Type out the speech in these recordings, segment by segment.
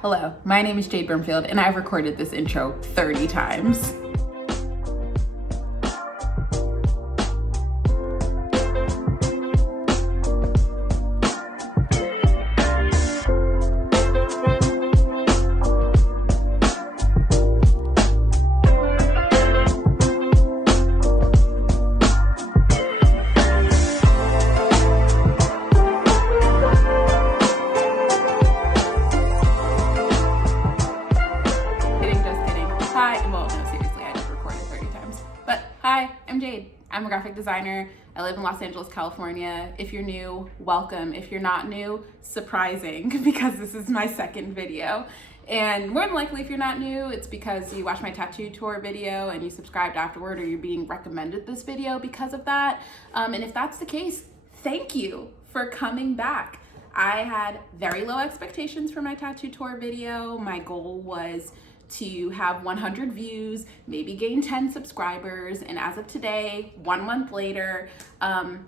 Hello, my name is Jade Brimfield and I've recorded this intro 30 times. Hi, I'm Jade. I'm a graphic designer. I live in Los Angeles, California. If you're new, welcome. If you're not new, surprising, because this is my second video. And more than likely, if you're not new, it's because you watched my tattoo tour video and you subscribed afterward, or you're being recommended this video because of that. And if that's the case, thank you for coming back. I had very low expectations for my tattoo tour video. My goal was to have 100 views, maybe gain 10 subscribers, and as of today, 1 month later,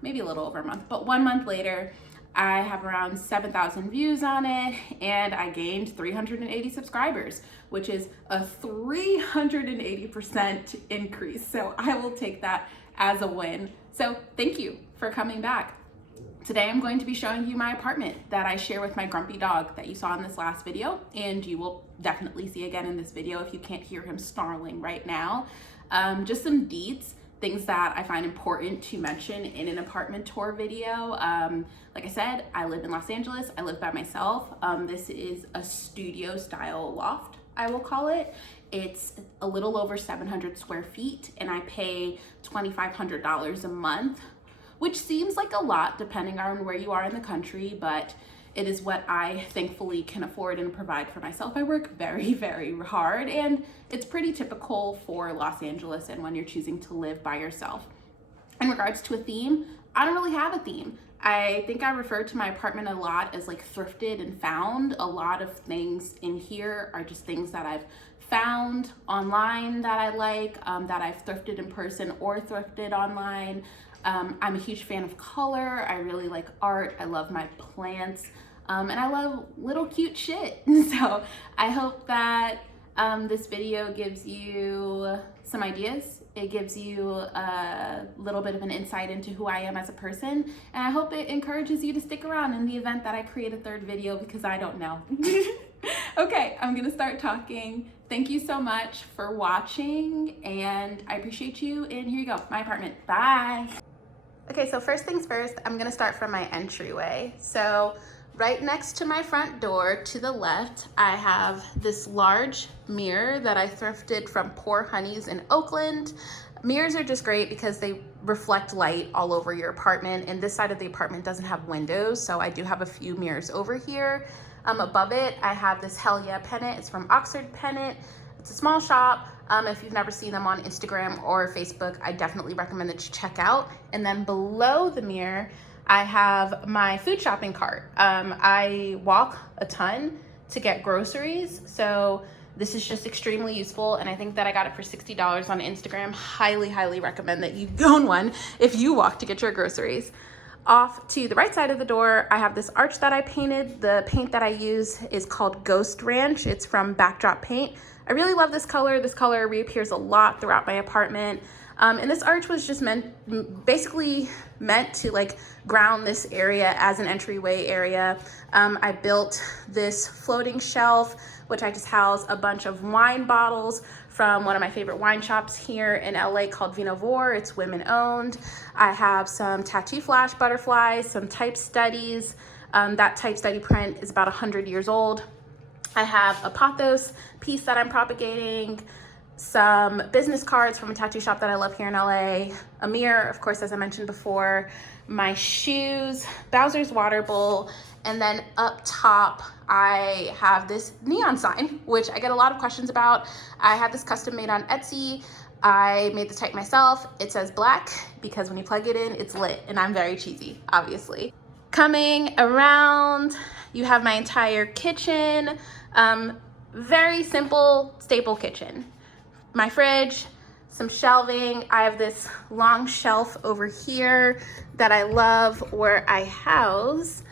maybe a little over a month, but 1 month later, I have around 7,000 views on it, and I gained 380 subscribers, which is a 380% increase. So I will take that as a win. So thank you for coming back. Today I'm going to be showing you my apartment that I share with my grumpy dog that you saw in this last video, and you will definitely see again in this video if you can't hear him snarling right now. Just some deets, things that I find important to mention in an apartment tour video. Like I said, I live in Los Angeles. I live by myself. This is a studio style loft, I will call it. It's a little over 700 square feet, and I pay $2,500 a month, which seems like a lot depending on where you are in the country, but it is what I thankfully can afford and provide for myself. I work very, very hard, and it's pretty typical for Los Angeles and when you're choosing to live by yourself. In regards to a theme, I don't really have a theme. I think I refer to my apartment a lot as like thrifted and found. A lot of things in here are just things that I've found online that I like, that I've thrifted in person or thrifted online. I'm a huge fan of color. I really like art. I love my plants, and I love little cute shit. So I hope that this video gives you some ideas. It gives you a little bit of an insight into who I am as a person, and I hope it encourages you to stick around in the event that I create a third video, because I don't know. Okay, I'm gonna start talking. Thank you so much for watching, and I appreciate you, and here you go, my apartment. Bye. Okay, so first things first, I'm gonna start from my entryway. So right next to my front door to the left, I have this large mirror that I thrifted from Poor Honeys in Oakland. Mirrors are just great because they reflect light all over your apartment, and this side of the apartment doesn't have windows, so I do have a few mirrors over here. Above it, I have this Hell Yeah pennant. It's from Oxford Pennant. It's a small shop. If you've never seen them on Instagram or Facebook, I definitely recommend that you check out. And then below the mirror, I have my food shopping cart. I walk a ton to get groceries, so this is just extremely useful, and I think that I got it for $60 on Instagram. Highly, highly recommend that you own one if you walk to get your groceries. Off to the right side of the door, I have this arch that I painted. The paint that I use is called Ghost Ranch. It's from Backdrop Paint. I really love this color. This color reappears a lot throughout my apartment. And this arch was just basically meant to like ground this area as an entryway area. I built this floating shelf, which I just house a bunch of wine bottles from one of my favorite wine shops here in LA called Vino Vor. It's women owned. I have some tattoo flash butterflies, some type studies. That type study print is about 100 years old. I have a pothos piece that I'm propagating, some business cards from a tattoo shop that I love here in LA, a mirror, of course, as I mentioned before, my shoes, Bowser's water bowl, and then up top, I have this neon sign, which I get a lot of questions about. I have this custom made on Etsy. I made the type myself. It says black because when you plug it in, it's lit, and I'm very cheesy, obviously. Coming around, you have my entire kitchen. Very simple, staple kitchen. My fridge, some shelving. I have this long shelf over here that I love where I house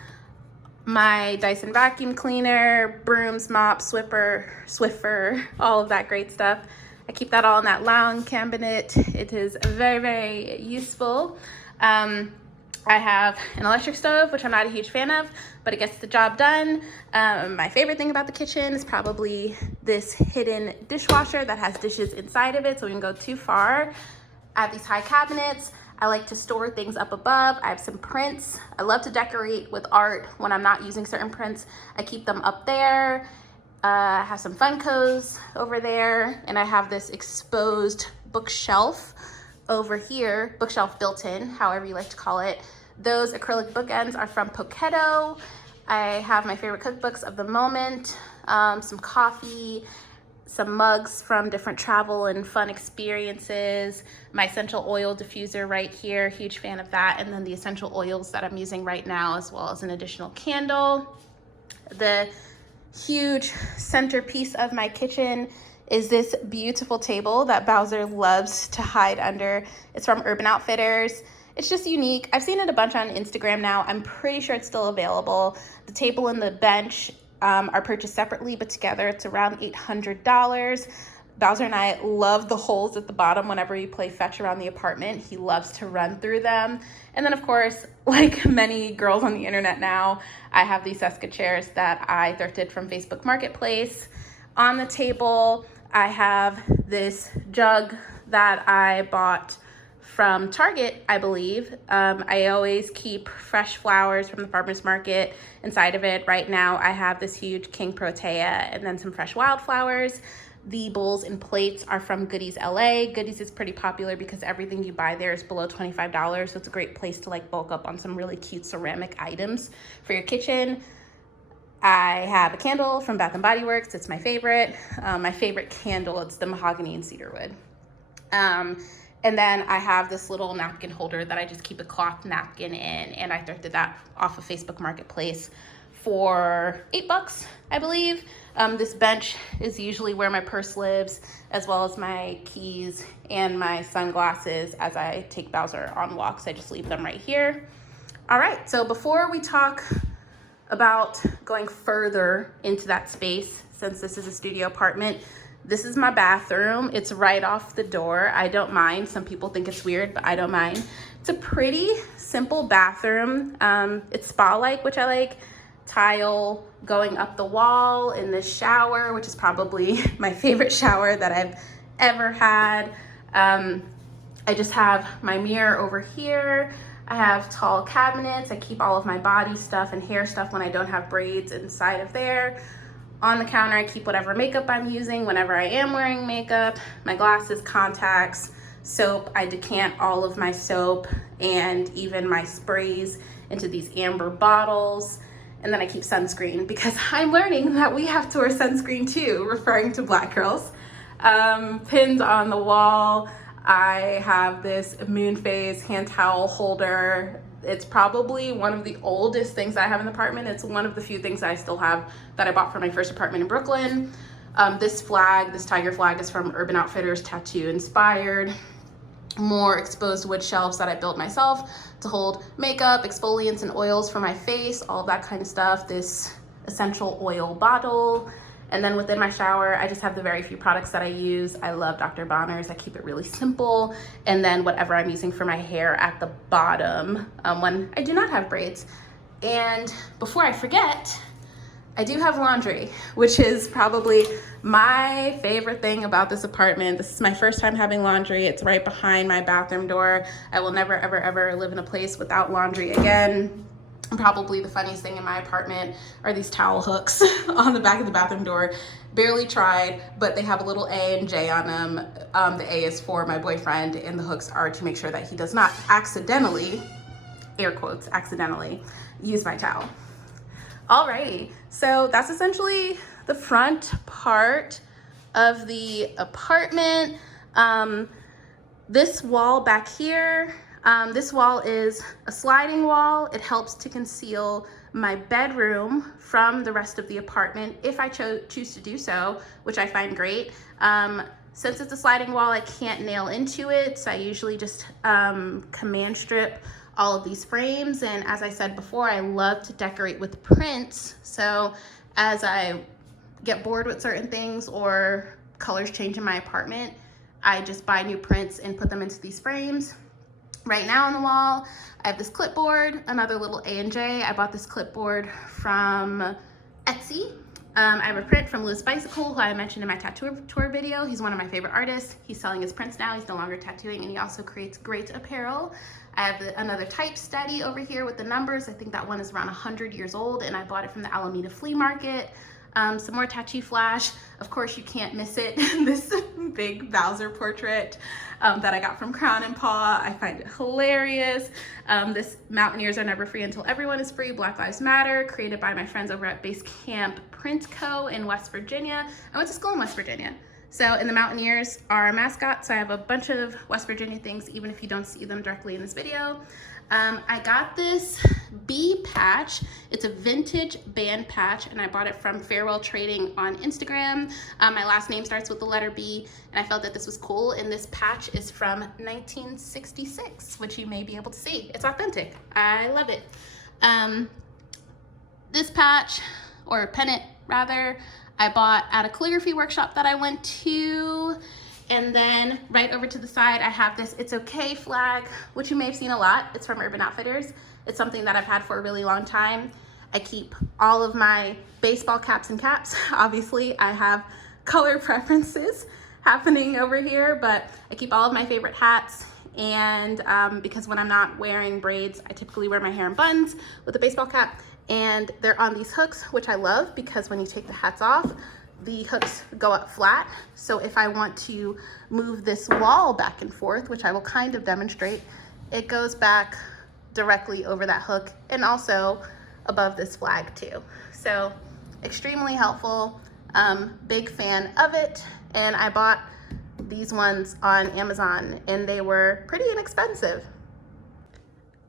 my Dyson vacuum cleaner, brooms, mop, Swiffer, all of that great stuff. I keep that all in that lounge cabinet. It is very, very useful. I have an electric stove, which I'm not a huge fan of, but it gets the job done. My favorite thing about the kitchen is probably this hidden dishwasher that has dishes inside of it, so we can go too far. I have these high cabinets. I like to store things up above. I have some prints. I love to decorate with art when I'm not using certain prints. I keep them up there. I have some Funkos over there, and I have this exposed bookshelf over here, bookshelf built in, however you like to call it. Those acrylic bookends are from Poketo. I have my favorite cookbooks of the moment, some coffee, some mugs from different travel and fun experiences, my essential oil diffuser right here, huge fan of that, and then the essential oils that I'm using right now, as well as an additional candle. The huge centerpiece of my kitchen is this beautiful table that Bowser loves to hide under. It's from Urban Outfitters. It's just unique. I've seen it a bunch on Instagram now. I'm pretty sure it's still available. The table and the bench are purchased separately, but together it's around $800. Bowser and I love the holes at the bottom whenever we play fetch around the apartment. He loves to run through them. And then of course, like many girls on the internet now, I have these Seska chairs that I thrifted from Facebook Marketplace. On the table, I have this jug that I bought from Target, I believe. I always keep fresh flowers from the farmer's market inside of it. Right now, I have this huge King Protea and then some fresh wildflowers. The bowls and plates are from Goodies LA. Goodies is pretty popular because everything you buy there is below $25, so it's a great place to like bulk up on some really cute ceramic items for your kitchen. I have a candle from Bath & Body Works. It's my favorite. My favorite candle, it's the mahogany and cedarwood. And then I have this little napkin holder that I just keep a cloth napkin in, and I thrifted that off of Facebook Marketplace for $8, I believe. This bench is usually where my purse lives, as well as my keys and my sunglasses. As I take Bowser on walks, I just leave them right here. All right, so before we talk about going further into that space, since this is a studio apartment, this is my bathroom. It's right off the door. I don't mind. Some people think it's weird, but I don't mind. It's a pretty simple bathroom. It's spa-like, which I like. Tile going up the wall in this shower, which is probably my favorite shower that I've ever had. I just have my mirror over here. I have tall cabinets. I keep all of my body stuff and hair stuff when I don't have braids inside of there. On the counter, I keep whatever makeup I'm using whenever I am wearing makeup, my glasses, contacts, soap. I decant all of my soap and even my sprays into these amber bottles. And then I keep sunscreen because I'm learning that we have to wear sunscreen too, referring to Black girls. Pins on the wall. I have this moon phase hand towel holder. It's probably one of the oldest things I have in the apartment. It's one of the few things that I still have that I bought for my first apartment in Brooklyn. This flag, this tiger flag, is from Urban Outfitters, tattoo inspired. More exposed wood shelves that I built myself to hold makeup, exfoliants, and oils for my face, all of that kind of stuff. This essential oil bottle. And then within my shower, I just have the very few products that I use. I love Dr. Bonner's. I keep it really simple. And then whatever I'm using for my hair at the bottom when I do not have braids. And before I forget, I do have laundry, which is probably my favorite thing about this apartment. This is my first time having laundry. It's right behind my bathroom door. I will never, ever, ever live in a place without laundry again. Probably the funniest thing in my apartment are these towel hooks on the back of the bathroom door. Barely tried, but they have a little A and J on them. The A is for my boyfriend, and the hooks are to make sure that he does not accidentally, air quotes, accidentally, use my towel. Alrighty, so that's essentially the front part of the apartment. This wall back here, this wall is a sliding wall. It helps to conceal my bedroom from the rest of the apartment if I choose to do so, which I find great. Since it's a sliding wall, I can't nail into it, so I usually just command strip all of these frames. And as I said before, I love to decorate with prints. So as I get bored with certain things or colors change in my apartment, I just buy new prints and put them into these frames. Right now on the wall, I have this clipboard, another little A&J. I bought this clipboard from Etsy. I have a print from Louis Bicycle, who I mentioned in my tattoo tour video. He's one of my favorite artists. He's selling his prints now. He's no longer tattooing, and he also creates great apparel. I have another type study over here with the numbers. I think that one is around 100 years old, and I bought it from the Alameda Flea Market. Some more tattoo flash. Of course, you can't miss it. This big Bowser portrait that I got from Crown and Paw. I find it hilarious. This Mountaineers Are Never Free Until Everyone is Free, Black Lives Matter, created by my friends over at Base Camp Print Co. in West Virginia. I went to school in West Virginia. So, and the Mountaineers are our mascot, so I have a bunch of West Virginia things, even if you don't see them directly in this video. I got this bee patch. It's a vintage band patch, and I bought it from Farewell Trading on Instagram. My last name starts with the letter B, and I felt that this was cool, and this patch is from 1966, which you may be able to see. It's authentic. I love it. This patch, or pennant rather, I bought at a calligraphy workshop that I went to. And then right over to the side, I have this It's Okay flag, which you may have seen a lot. It's from Urban Outfitters. It's something that I've had for a really long time. I keep all of my baseball caps and caps. Obviously, I have color preferences happening over here, but I keep all of my favorite hats. And because when I'm not wearing braids, I typically wear my hair in buns with a baseball cap. And they're on these hooks, which I love because when you take the hats off, the hooks go up flat. So if I want to move this wall back and forth, which I will kind of demonstrate, it goes back directly over that hook and also above this flag too. So extremely helpful, big fan of it. And I bought these ones on Amazon and they were pretty inexpensive.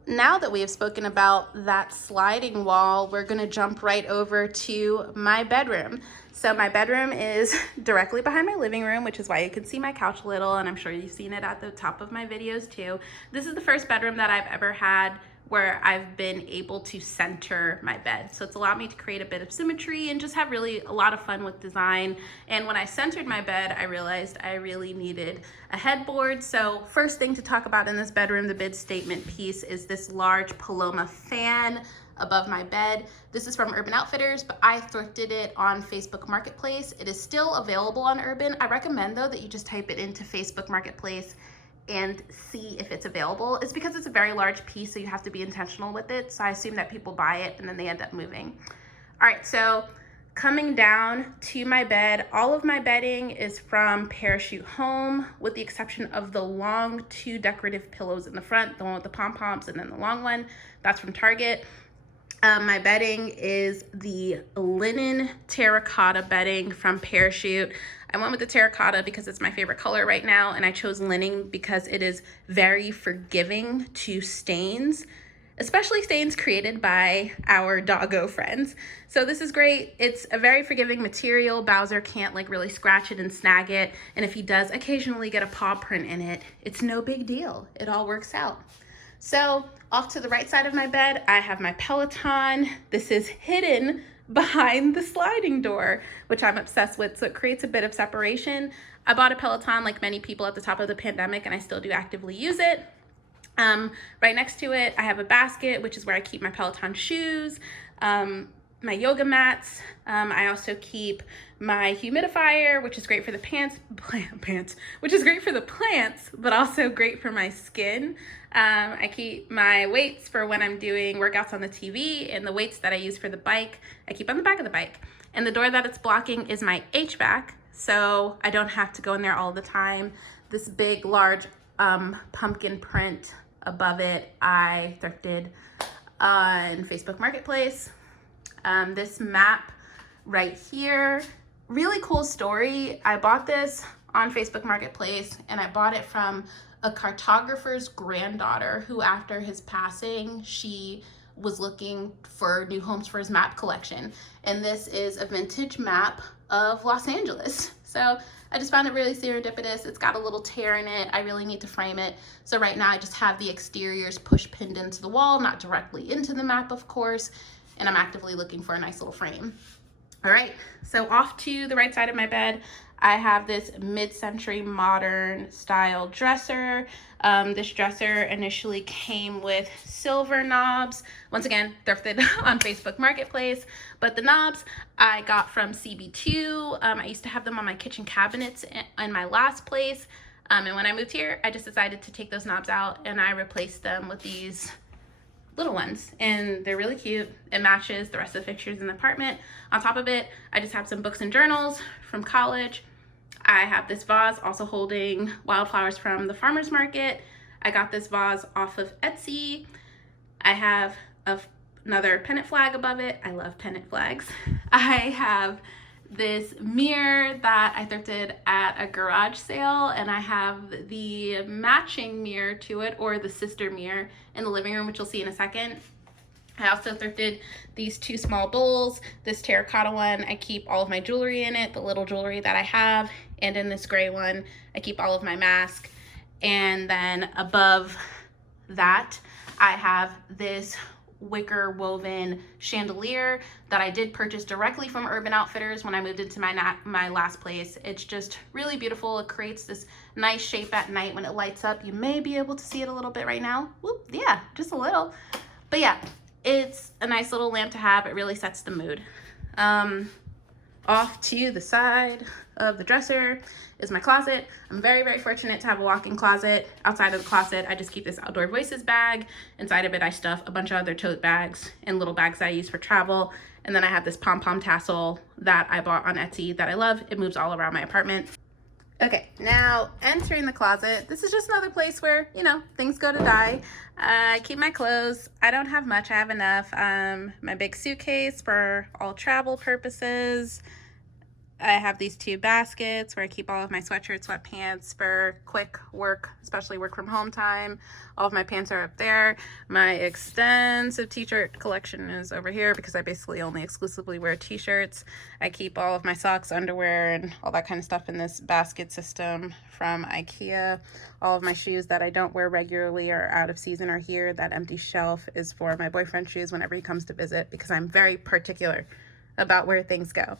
Now that we have spoken about that sliding wall, we're gonna jump right over to my bedroom. So my bedroom is directly behind my living room, which is why you can see my couch a little, and I'm sure you've seen it at the top of my videos too. This is the first bedroom that I've ever had where I've been able to center my bed. So it's allowed me to create a bit of symmetry and just have really a lot of fun with design. And when I centered my bed, I realized I really needed a headboard. So first thing to talk about in this bedroom, the bid statement piece, is this large Paloma fan above my bed. This is from Urban Outfitters, but I thrifted it on Facebook Marketplace. It is still available on Urban. I recommend though that you just type it into Facebook Marketplace and see if it's available. It's because it's a very large piece, so you have to be intentional with it. So I assume that people buy it and then they end up moving. All right, so coming down to my bed, all of my bedding is from Parachute Home, with the exception of the long two decorative pillows in the front, the one with the pom-poms and then the long one, that's from Target. My bedding is the linen terracotta bedding from Parachute. I went with the terracotta because it's my favorite color right now, and I chose linen because it is very forgiving to stains, especially stains created by our doggo friends. So this is great. It's a very forgiving material. Bowser can't like really scratch it and snag it, and if he does occasionally get a paw print in it, it's no big deal. It all works out. So off to the right side of my bed, I have my Peloton. This is hidden behind the sliding door, which I'm obsessed with, so it creates a bit of separation. I bought a Peloton like many people at the top of the pandemic, and I still do actively use it. Right next to it, I have a basket, which is where I keep my Peloton shoes, my yoga mats. I also keep my humidifier, which is great for the which is great for the plants, but also great for my skin. I keep my weights for when I'm doing workouts on the TV, and the weights that I use for the bike, I keep on the back of the bike. And the door that it's blocking is my HVAC, so I don't have to go in there all the time. This big, large pumpkin print above it, I thrifted on Facebook Marketplace. This map right here, really cool story. I bought this on Facebook Marketplace, and I bought it from a cartographer's granddaughter who, after his passing, she was looking for new homes for his map collection. And this is a vintage map of Los Angeles. So I just found it really serendipitous. It's got a little tear in it. I really need to frame it. So right now I just have the exteriors push pinned into the wall, not directly into the map, of course. And I'm actively looking for a nice little frame. All right, so off to the right side of my bed, I have this mid-century modern style dresser. This dresser initially came with silver knobs. Once again, thrifted on Facebook Marketplace, but the knobs I got from CB2. I used to have them on my kitchen cabinets in my last place. And when I moved here, I just decided to take those knobs out and I replaced them with these little ones, and they're really cute. It matches the rest of the fixtures in the apartment. On top of it, I just have some books and journals from college. I have this vase also holding wildflowers from the farmer's market. I got this vase off of Etsy. I have another pennant flag above it. I love pennant flags. I have this mirror that I thrifted at a garage sale, and I have the matching mirror to it, or the sister mirror, in the living room, which you'll see in a second. I also thrifted these two small bowls. This terracotta one, I keep all of my jewelry in it, the little jewelry that I have, and in this gray one, I keep all of my masks. And then above that, I have this wicker woven chandelier that I did purchase directly from Urban Outfitters when I moved into my last place. It's just really beautiful. It creates this nice shape at night when it lights up. You may be able to see it a little bit right now. Whoop, yeah, just a little. But yeah, it's a nice little lamp to have. It really sets the mood. Off to the side of the dresser is my closet. I'm very, very fortunate to have a walk-in closet. Outside of the closet, I just keep this Outdoor Voices bag. Inside of it, I stuff a bunch of other tote bags and little bags that I use for travel. And then I have this pom-pom tassel that I bought on Etsy that I love. It moves all around my apartment. Okay, now entering the closet. This is just another place where, you know, things go to die. I keep my clothes. I don't have much, I have enough. My big suitcase for all travel purposes. I have these two baskets where I keep all of my sweatshirts, sweatpants for quick work, especially work from home time. All of my pants are up there. My extensive t-shirt collection is over here because I basically only exclusively wear t-shirts. I keep all of my socks, underwear, and all that kind of stuff in this basket system from IKEA. All of my shoes that I don't wear regularly or out of season are here. That empty shelf is for my boyfriend's shoes whenever he comes to visit because I'm very particular about where things go.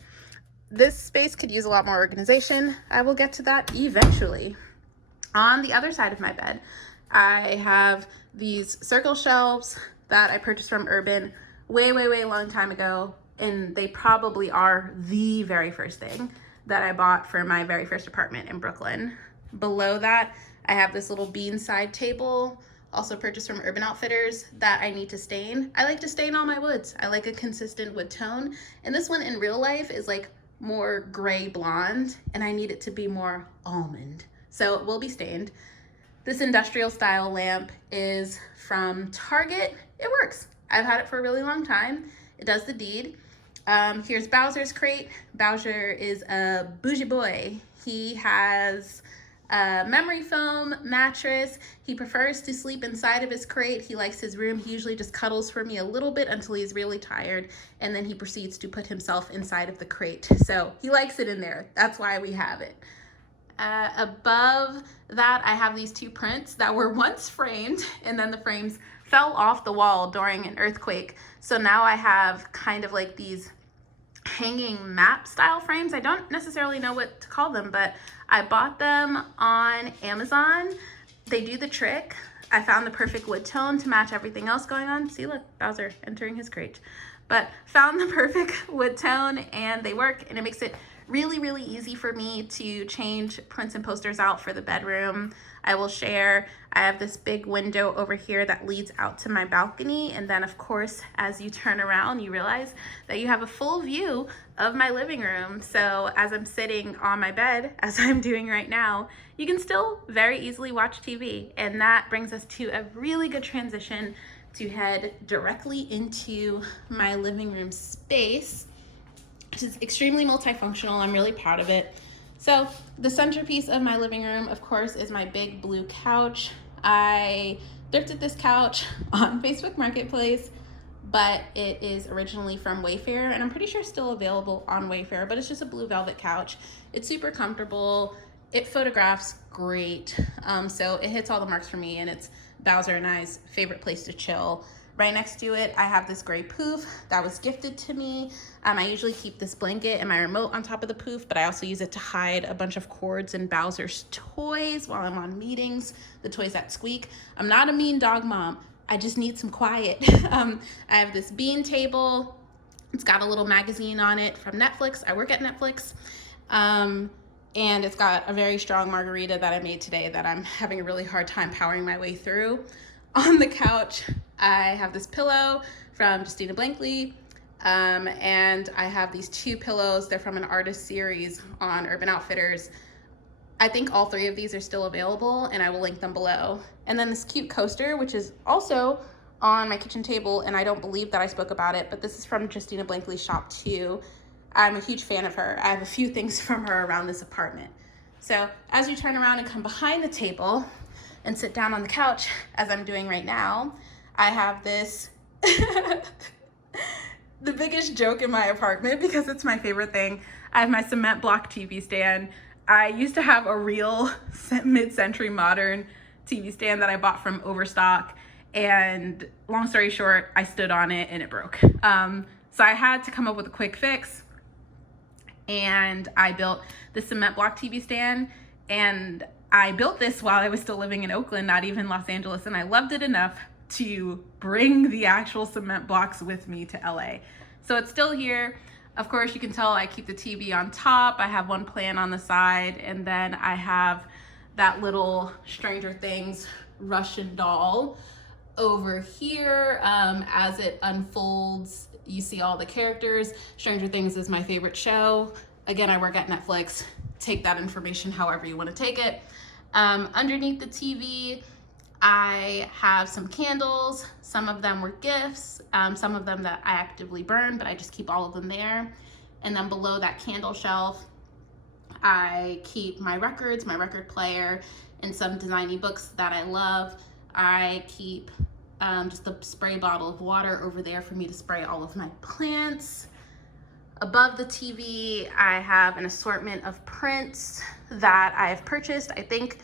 This space could use a lot more organization. I will get to that eventually. On the other side of my bed, I have these circle shelves that I purchased from Urban way long time ago, and they probably are the very first thing that I bought for my very first apartment in Brooklyn. Below that, I have this little bean side table, also purchased from Urban Outfitters, that I need to stain. I like to stain all my woods. I like a consistent wood tone, and this one in real life is like more gray blonde, and I need it to be more almond, so it will be stained. This industrial style lamp is from Target. It works. I've had it for a really long time. It does the deed. Here's Bowser's crate. Bowser is a bougie boy. He has a memory foam mattress. He prefers to sleep inside of his crate. He likes his room. He usually just cuddles for me a little bit until he's really tired, and then he proceeds to put himself inside of the crate. So he likes it in there. That's why we have it. Above that, I have these two prints that were once framed, and then the frames fell off the wall during an earthquake. So now I have kind of like these hanging map style frames. I don't necessarily know what to call them, but I bought them on Amazon. They do the trick. I found the perfect wood tone to match everything else going on. See, look, Bowser entering his crate. But found the perfect wood tone, and they work, and it makes it really easy for me to change prints and posters out for the bedroom. I will share. I have this big window over here that leads out to my balcony, and then of course as you turn around you realize that you have a full view of my living room. So as I'm sitting on my bed, as I'm doing right now, you can still very easily watch TV, and that brings us to a really good transition to head directly into my living room space, which is extremely multifunctional. I'm really proud of it. So the centerpiece of my living room, of course, is my big blue couch. I thrifted this couch on Facebook Marketplace but it is originally from Wayfair, and I'm pretty sure still available on Wayfair, but it's just a blue velvet couch. It's super comfortable. It photographs great. So it hits all the marks for me, and it's Bowser and I's favorite place to chill. Right next to it, I have this gray poof that was gifted to me. I usually keep this blanket and my remote on top of the poof, but I also use it to hide a bunch of cords and Bowser's toys while I'm on meetings, the toys that squeak. I'm not a mean dog mom. I just need some quiet. I have this bean table. It's got a little magazine on it from Netflix. I work at Netflix. And it's got a very strong margarita that I made today that I'm having a really hard time powering my way through. On the couch, I have this pillow from Justina Blankley, and I have these 2 pillows. They're from an artist series on Urban Outfitters. I think all 3 of these are still available, and I will link them below. And then this cute coaster, which is also on my kitchen table, and I don't believe that I spoke about it, but this is from Justina Blankley's shop too. I'm a huge fan of her. I have a few things from her around this apartment. So as you turn around and come behind the table and sit down on the couch, as I'm doing right now, I have this, the biggest joke in my apartment because it's my favorite thing. I have my cement block TV stand. I used to have a real mid-century modern TV stand that I bought from Overstock, and long story short, I stood on it and it broke. So I had to come up with a quick fix, and I built the cement block TV stand, and I built this while I was still living in Oakland, not even Los Angeles, and I loved it enough to bring the actual cement blocks with me to LA. So it's still here. Of course, you can tell I keep the TV on top. I have one plant on the side, and then I have that little Stranger Things Russian doll over here. As it unfolds, you see all the characters. Stranger Things is my favorite show. Again, I work at Netflix. Take that information however you want to take it. Underneath the TV, I have some candles. Some of them were gifts, some of them that I actively burn, but I just keep all of them there. And then below that candle shelf, I keep my records, my record player, and some designy books that I love. I keep just a spray bottle of water over there for me to spray all of my plants. Above the TV, I have an assortment of prints that I have purchased. I think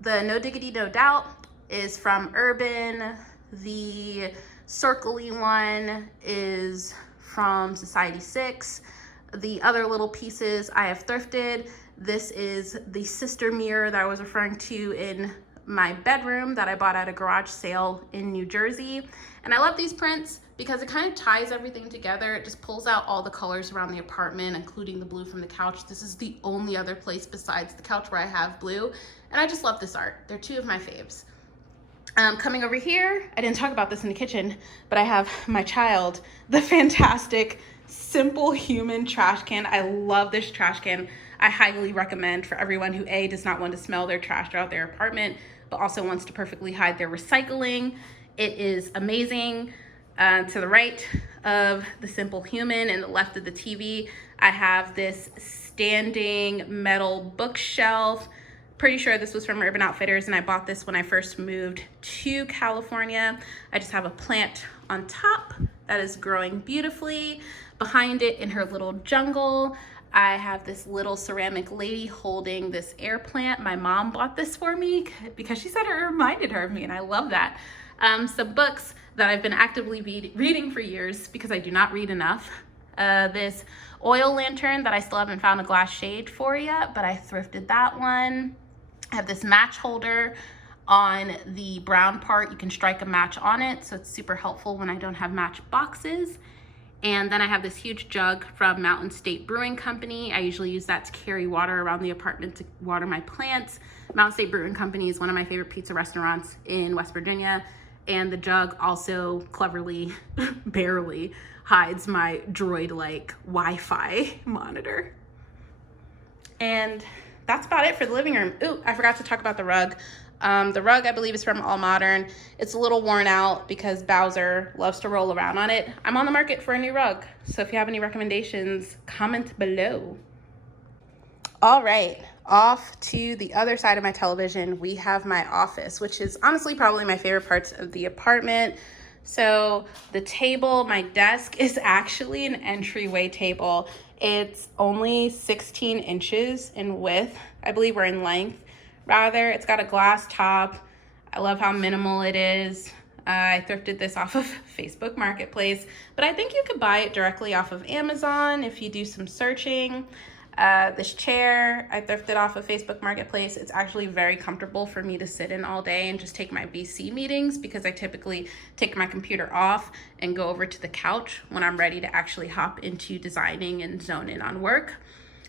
the No Diggity No Doubt is from Urban. The circle-y one is from Society 6. The other little pieces I have thrifted. This is the sister mirror that I was referring to in my bedroom that I bought at a garage sale in New Jersey. And I love these prints because it kind of ties everything together. It just pulls out all the colors around the apartment, including the blue from the couch. This is the only other place besides the couch where I have blue. And I just love this art. They're 2 of my faves. Coming over here, I didn't talk about this in the kitchen, but I have my child, the fantastic Simple Human trash can. I love this trash can. I highly recommend for everyone who A, does not want to smell their trash throughout their apartment, but also wants to perfectly hide their recycling. It is amazing. To the right of the Simple Human and the left of the TV, I have this standing metal bookshelf. Pretty sure this was from Urban Outfitters, and I bought this when I first moved to California. I just have a plant on top that is growing beautifully. Behind it, in her little jungle, I have this little ceramic lady holding this air plant. My mom bought this for me because she said it reminded her of me, and I love that. Some books that I've been actively reading for years because I do not read enough. This oil lantern that I still haven't found a glass shade for yet, but I thrifted that one. I have this match holder on the brown part. You can strike a match on it, so it's super helpful when I don't have match boxes. And then I have this huge jug from Mountain State Brewing Company. I usually use that to carry water around the apartment to water my plants. Mountain State Brewing Company is one of my favorite pizza restaurants in West Virginia. And the jug also cleverly, barely, hides my droid-like Wi-Fi monitor. And that's about it for the living room. Ooh, I forgot to talk about the rug. The rug, I believe, is from All Modern. It's a little worn out because Bowser loves to roll around on it. I'm on the market for a new rug, so if you have any recommendations, comment below. All right, off to the other side of my television, we have my office, which is honestly probably my favorite parts of the apartment. So the table, my desk, is actually an entryway table. It's only 16 inches in width. I believe we're in length, rather. It's got a glass top. I love how minimal it is. I thrifted this off of Facebook Marketplace, but I think you could buy it directly off of Amazon if you do some searching. This chair I thrifted off of Facebook Marketplace. It's actually very comfortable for me to sit in all day and just take my VC meetings, because I typically take my computer off and go over to the couch when I'm ready to actually hop into designing and zone in on work.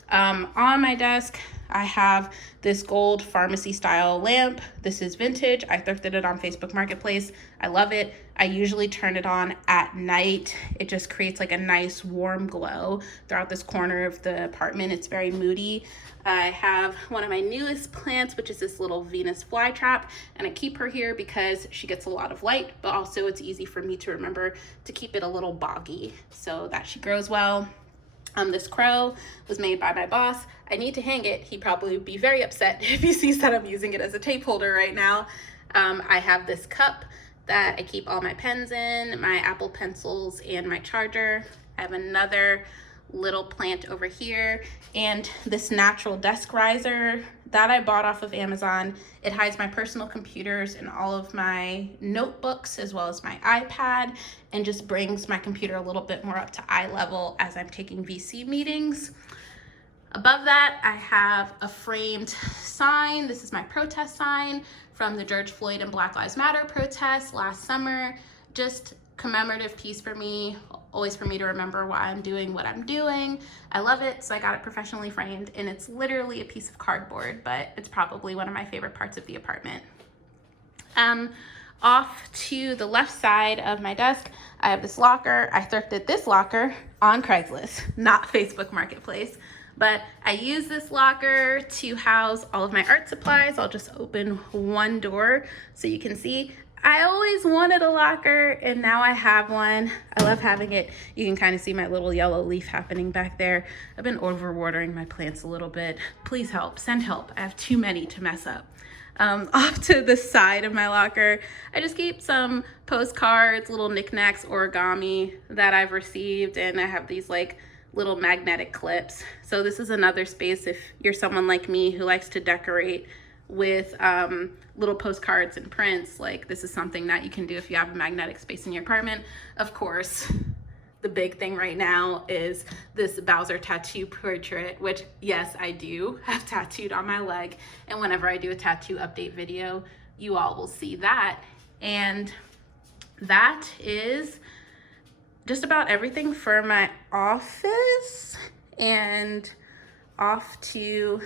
On my desk, I have this gold pharmacy style lamp. This is vintage. I thrifted it on Facebook Marketplace. I love it. I usually turn it on at night. It just creates like a nice warm glow throughout this corner of the apartment. It's very moody. I have one of my newest plants, which is this little Venus flytrap, and I keep her here because she gets a lot of light, but also it's easy for me to remember to keep it a little boggy so that she grows well. This crow was made by my boss. I need to hang it. He'd probably be very upset if he sees that I'm using it as a tape holder right now. I have this cup that I keep all my pens in, my Apple pencils, and my charger. I have another little plant over here, and this natural desk riser that I bought off of Amazon. It hides my personal computers and all of my notebooks as well as my iPad, and just brings my computer a little bit more up to eye level as I'm taking VC meetings. Above that, I have a framed sign. This is my protest sign from the George Floyd and Black Lives Matter protests last summer. Just commemorative piece for me, always for me to remember why I'm doing what I'm doing. I love it, so I got it professionally framed, and it's literally a piece of cardboard, but it's probably one of my favorite parts of the apartment. Off to the left side of my desk, I have this locker. I thrifted this locker on Craigslist, not Facebook Marketplace, but I use this locker to house all of my art supplies. I'll just open one door so you can see. I always wanted a locker, and now I have one. I love having it. You can kind of see my little yellow leaf happening back there. I've been overwatering my plants a little bit. Please help, send help. I have too many to mess up. Off to the side of my locker, I just keep some postcards, little knickknacks, origami that I've received, and I have these like little magnetic clips. So this is another space if you're someone like me who likes to decorate with little postcards and prints. Like, this is something that you can do if you have a magnetic space in your apartment. Of course, the big thing right now is this Bowser tattoo portrait, which yes, I do have tattooed on my leg, and whenever I do a tattoo update video, you all will see that. And that is just about everything for my office. And off to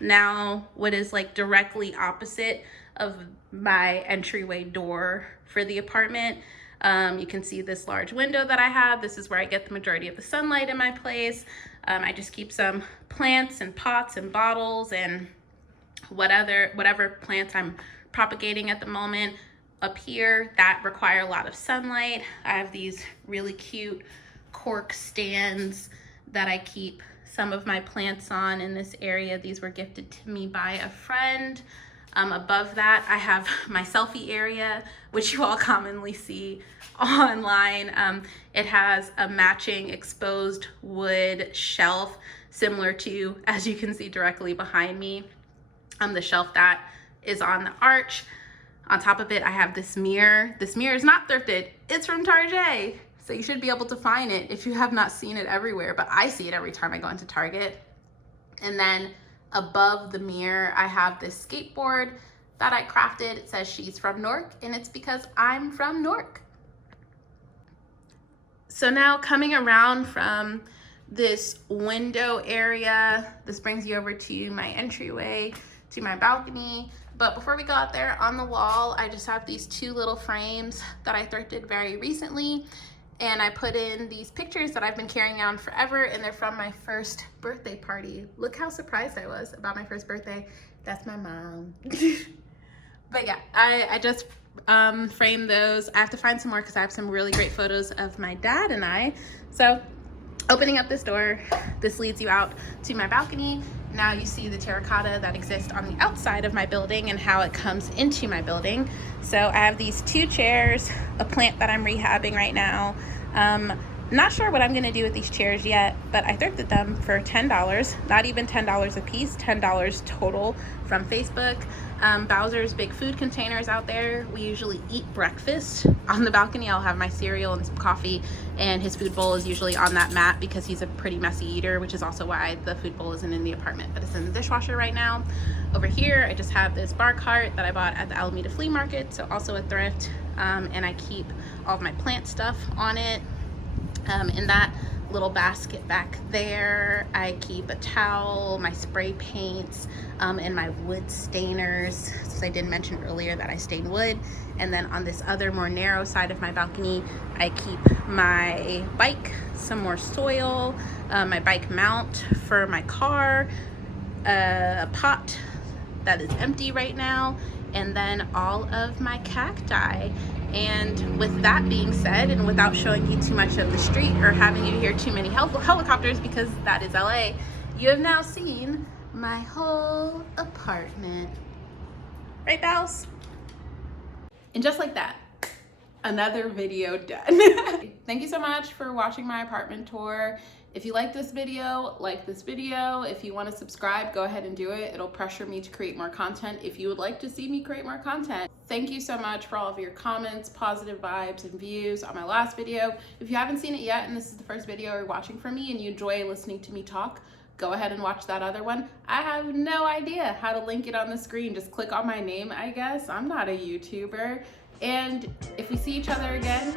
now what is like directly opposite of my entryway door for the apartment. You can see this large window that I have. This is where I get the majority of the sunlight in my place. I just keep some plants and pots and bottles and whatever plants I'm propagating at the moment up here that require a lot of sunlight. I have these really cute cork stands that I keep some of my plants on in this area. These were gifted to me by a friend. Above that, I have my selfie area, which you all commonly see online. It has a matching exposed wood shelf, similar to, as you can see directly behind me, the shelf that is on the arch. On top of it, I have this mirror. This mirror is not thrifted. It's from Target. So you should be able to find it if you have not seen it everywhere, but I see it every time I go into Target. And then above the mirror, I have this skateboard that I crafted. It says she's from Newark, and it's because I'm from Newark. So now coming around from this window area, this brings you over to my entryway, to my balcony. But before we go out there, on the wall, I just have these two little frames that I thrifted very recently. And I put in these pictures that I've been carrying on forever, and they're from my first birthday party. Look how surprised I was about my first birthday. That's my mom. But yeah, I just framed those. I have to find some more because I have some really great photos of my dad and I. So Opening up this door, this leads you out to my balcony. Now you see the terracotta that exists on the outside of my building and how it comes into my building. So I have these 2 chairs, a plant that I'm rehabbing right now. Not sure what I'm gonna do with these chairs yet, but I thrifted them for $10, not even $10 a piece, $10 total from Facebook. Bowser's big food containers out there. We usually eat breakfast on the balcony. I'll have my cereal and some coffee, and his food bowl is usually on that mat because he's a pretty messy eater, which is also why the food bowl isn't in the apartment, but it's in the dishwasher right now. Over here, I just have this bar cart that I bought at the Alameda Flea Market, so also a thrift, and I keep all of my plant stuff on it. In that little basket back there, I keep a towel, my spray paints, and my wood stainers, since I did mention earlier that I stain wood. And then on this other more narrow side of my balcony, I keep my bike, some more soil, my bike mount for my car, a pot that is empty right now, and then all of my cacti. And with that being said, and without showing you too much of the street or having you hear too many helicopters, because that is LA, you have now seen my whole apartment. Right, Bows? And just like that, another video done. Thank you so much for watching my apartment tour. If you like this video, like this video. If you want to subscribe, go ahead and do it. It'll pressure me to create more content if you would like to see me create more content. Thank you so much for all of your comments, positive vibes, and views on my last video. If you haven't seen it yet and this is the first video you're watching from me and you enjoy listening to me talk, go ahead and watch that other one. I have no idea how to link it on the screen. Just click on my name, I guess. I'm not a YouTuber. And if we see each other again,